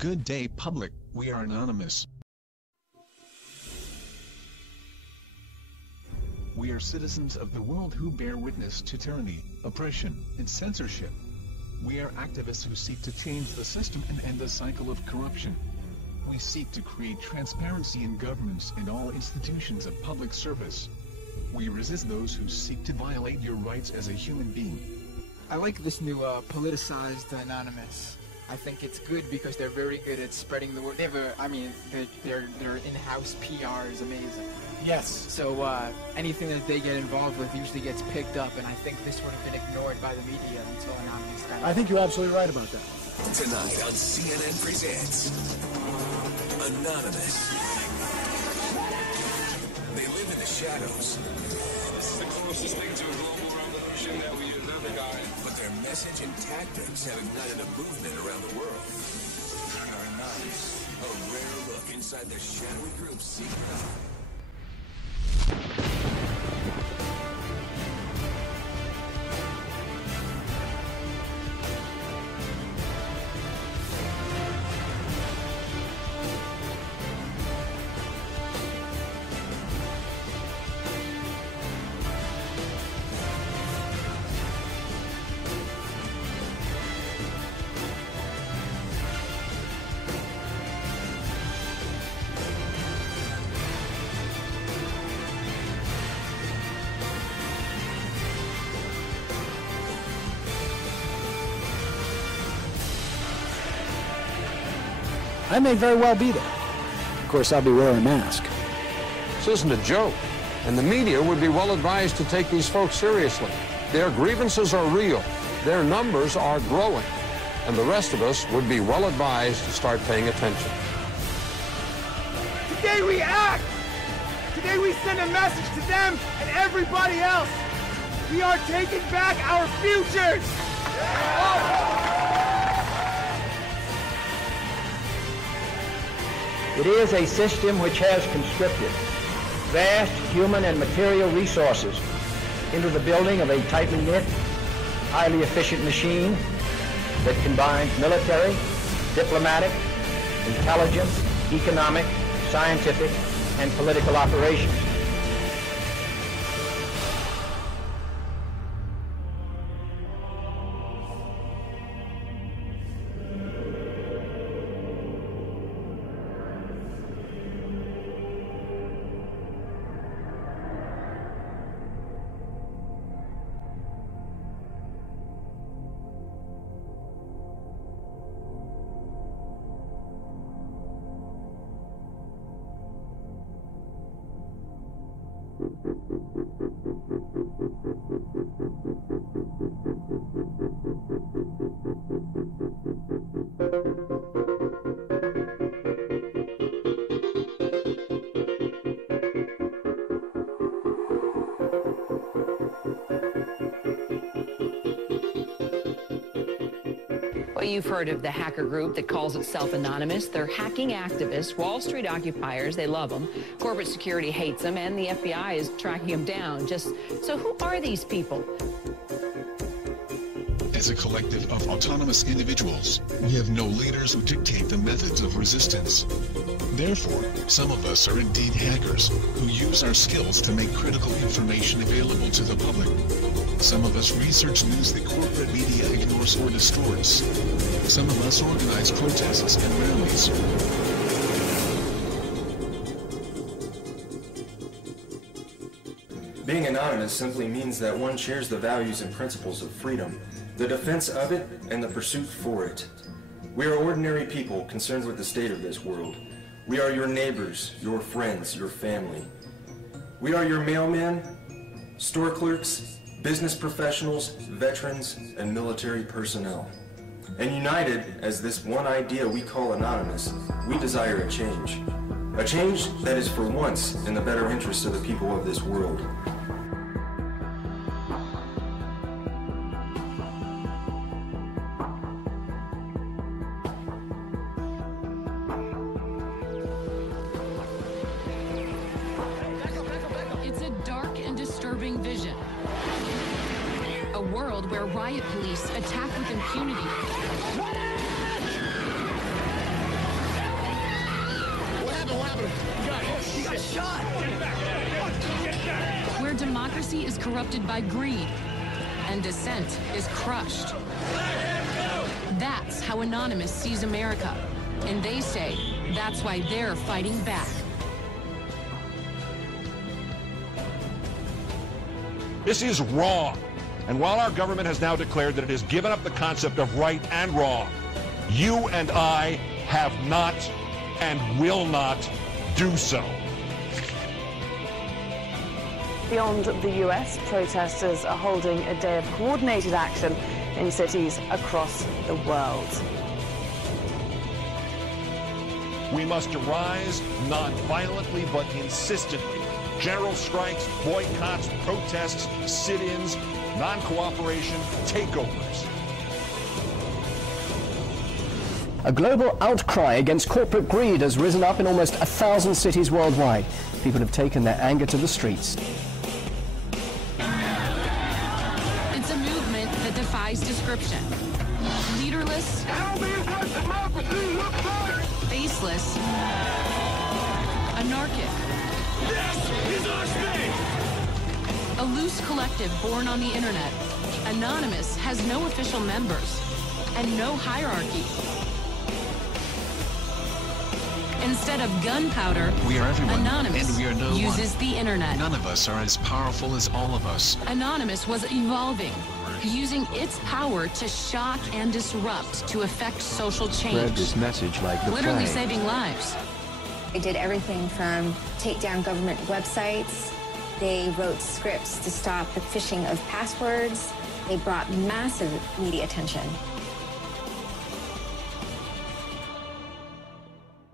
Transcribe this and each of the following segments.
Good day, public. We are anonymous. We are citizens of the world who bear witness to tyranny, oppression, and censorship. We are activists who seek to change the system and end the cycle of corruption. We seek to create transparency in governments and all institutions of public service. We resist those who seek to violate your rights as a human being. I like this new politicized Anonymous. I think it's good because they're very good at spreading the word. Their in-house PR is amazing. Yes. So anything that they get involved with usually gets picked up, and I think this would have been ignored by the media until Anonymous got I think you're absolutely right about that. Tonight on CNN Presents Anonymous. They live in the shadows. This is the closest thing to a global revolution that we have ever gotten. But their message and tactics have ignited a movement around the world. They are anonymous. A rare look inside the shadowy group's secret life. I may very well be there. Of course, I'll be wearing a mask. This isn't a joke, and the media would be well advised to take these folks seriously. Their grievances are real, their numbers are growing, and the rest of us would be well advised to start paying attention. Today we act! Today we send a message to them and everybody else! We are taking back our futures! It is a system which has conscripted vast human and material resources into the building of a tightly knit, highly efficient machine that combines military, diplomatic, intelligence, economic, scientific, and political operations. Well, you've heard of the hacker group that calls itself Anonymous. They're hacking activists, Wall Street occupiers. They love them. Corporate security hates them, and the FBI is tracking them down. So who are these people? As a collective of autonomous individuals, we have no leaders who dictate the methods of resistance. Therefore, some of us are indeed hackers, who use our skills to make critical information available to the public. Some of us research news that corporate media ignores or distorts. Some of us organize protests and rallies. Being anonymous simply means that one shares the values and principles of freedom, the defense of it, and the pursuit for it. We are ordinary people concerned with the state of this world. We are your neighbors, your friends, your family. We are your mailmen, store clerks, business professionals, veterans, and military personnel. And united as this one idea we call Anonymous, we desire a change. A change that is for once in the better interest of the people of this world. It's a dark and disturbing vision. A world where riot police attack with impunity. He got shot. Where democracy is corrupted by greed and dissent is crushed. That's how Anonymous sees America. And they say that's why they're fighting back. This is wrong. And while our government has now declared that it has given up the concept of right and wrong, you and I have not and will not do so. Beyond the US, protesters are holding a day of coordinated action in cities across the world. We must arise not violently but insistently. General strikes, boycotts, protests, sit-ins, non-cooperation, takeovers. A global outcry against corporate greed has risen up in almost 1,000 cities worldwide. People have taken their anger to the streets. It's a movement that defies description. Leaderless, faceless, anarchic. This is our space! A loose collective born on the internet. Anonymous has no official members and no hierarchy. Instead of gunpowder, We are everyone, Anonymous and we are no uses one. the internet. None of us are as powerful as all of us. Anonymous was evolving, using its power to shock and disrupt to affect social change. Spread this message like the Literally plague. saving lives. They did everything from take down government websites. They wrote scripts to stop the phishing of passwords. They brought massive media attention.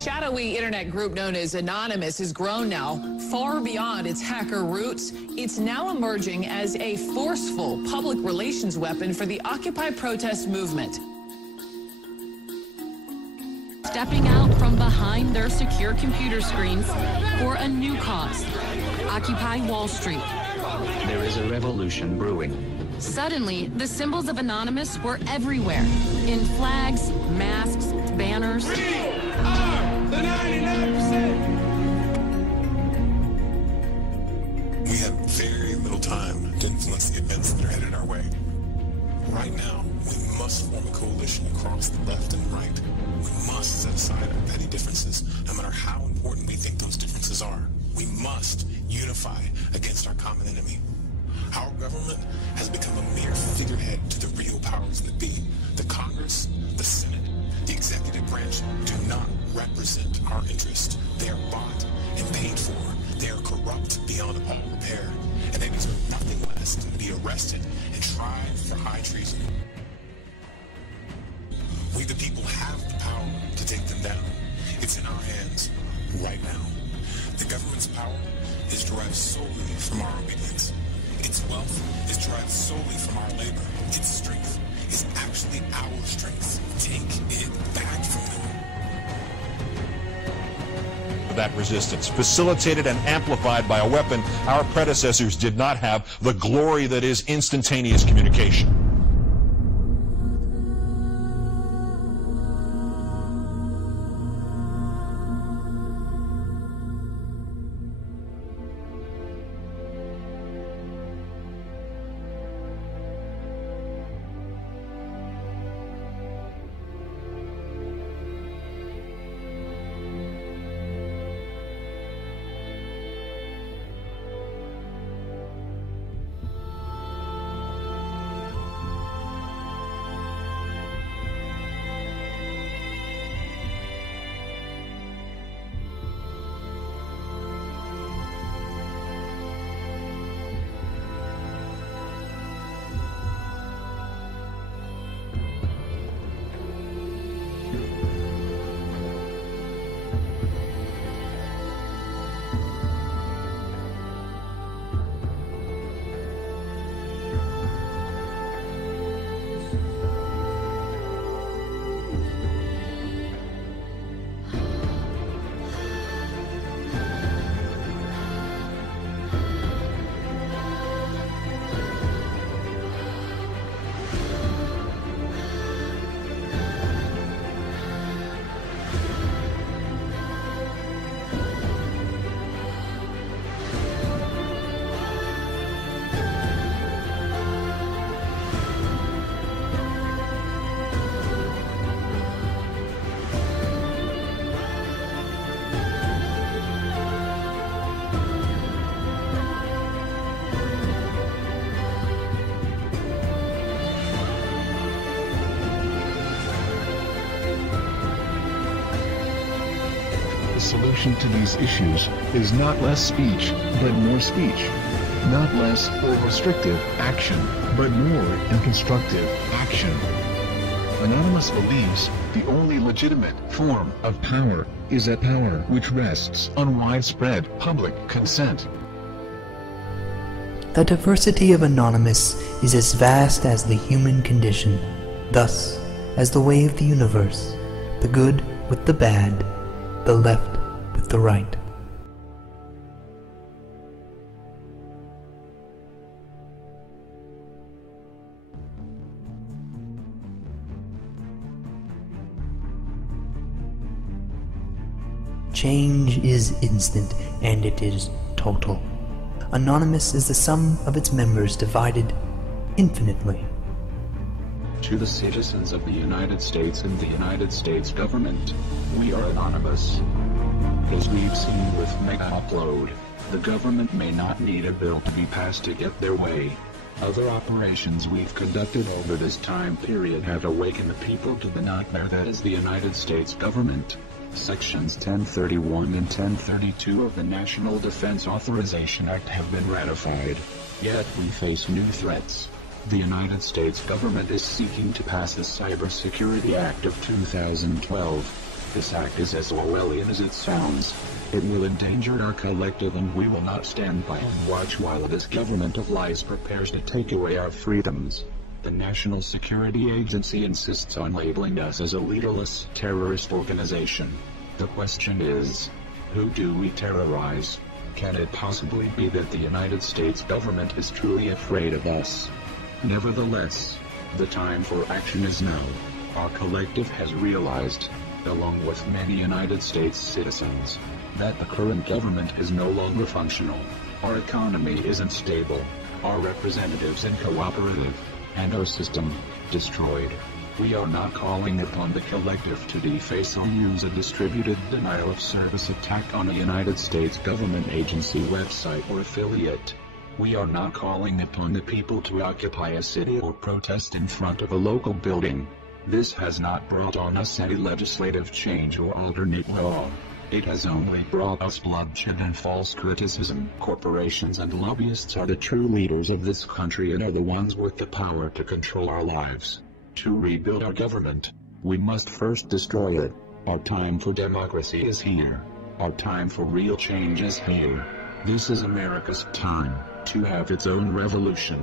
Shadowy internet group known as Anonymous has grown now far beyond its hacker roots. It's now emerging as a forceful public relations weapon for the Occupy protest movement. Stepping out from behind their secure computer screens for a new cause. Occupy Wall Street. There is a revolution brewing. Suddenly, the symbols of Anonymous were everywhere. In flags, masks, banners. The 99%! We have very little time to influence the events that are headed our way. Right now, we must form a coalition across the left and right. We must set aside our petty differences, no matter how important we think those differences are. We must unify against our common enemy. Our government has become a mere figurehead to the real powers that be. The Congress, the Senate, the executive branch do not represent our interest. They are bought and paid for. They are corrupt beyond all repair. And they deserve nothing less than to be arrested and tried for high treason. We the people have the power to take them down. It's in our hands right now. The government's power is derived solely from our obedience. Its wealth is derived solely from our labor. Its strength is actually our strength. Take it back from them. That resistance, facilitated and amplified by a weapon our predecessors did not have, the glory that is instantaneous communication. solution to these issues is not less speech, but more speech. Not less or restrictive action, but more and constructive action. Anonymous believes the only legitimate form of power is a power which rests on widespread public consent. The diversity of Anonymous is as vast as the human condition, thus, as the way of the universe, the good with the bad, the left with the right. Change is instant, and it is total. Anonymous is the sum of its members divided infinitely. To the citizens of the United States and the United States government, we are anonymous. As we've seen with Mega Upload, the government may not need a bill to be passed to get their way. Other operations we've conducted over this time period have awakened the people to the nightmare that is the United States government. Sections 1031 and 1032 of the National Defense Authorization Act have been ratified. Yet we face new threats. The United States government is seeking to pass the Cybersecurity Act of 2012. This act is as Orwellian as it sounds. It will endanger our collective, and we will not stand by and watch while this government of lies prepares to take away our freedoms. The National Security Agency insists on labeling us as a leaderless terrorist organization. The question is, who do we terrorize? Can it possibly be that the United States government is truly afraid of us? Nevertheless, the time for action is now. Our collective has realized, along with many United States citizens, that the current government is no longer functional. Our economy isn't stable, our representatives uncooperative, and our system destroyed. We are not calling upon the collective to deface or use a distributed denial of service attack on a United States government agency, website, or affiliate. We are not calling upon the people to occupy a city or protest in front of a local building. This has not brought on us any legislative change or alternate law. It has only brought us bloodshed and false criticism. Corporations and lobbyists are the true leaders of this country and are the ones with the power to control our lives. To rebuild our government, we must first destroy it. Our time for democracy is here. Our time for real change is here. This is America's time to have its own revolution.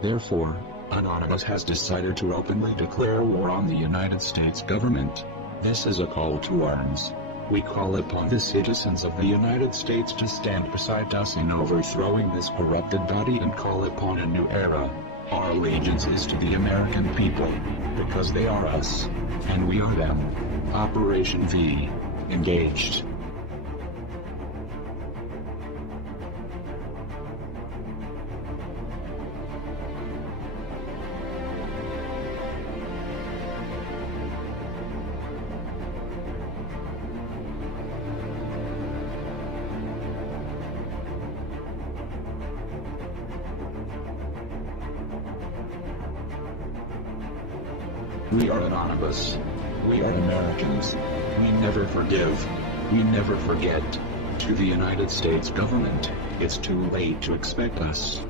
Therefore, Anonymous has decided to openly declare war on the United States government. This is a call to arms. We call upon the citizens of the United States to stand beside us in overthrowing this corrupted body and call upon a new era. Our allegiance is to the American people, because they are us, and we are them. Operation V. Engaged. We are Anonymous. We are Americans. We never forgive. We never forget. To the United States government, it's too late to expect us.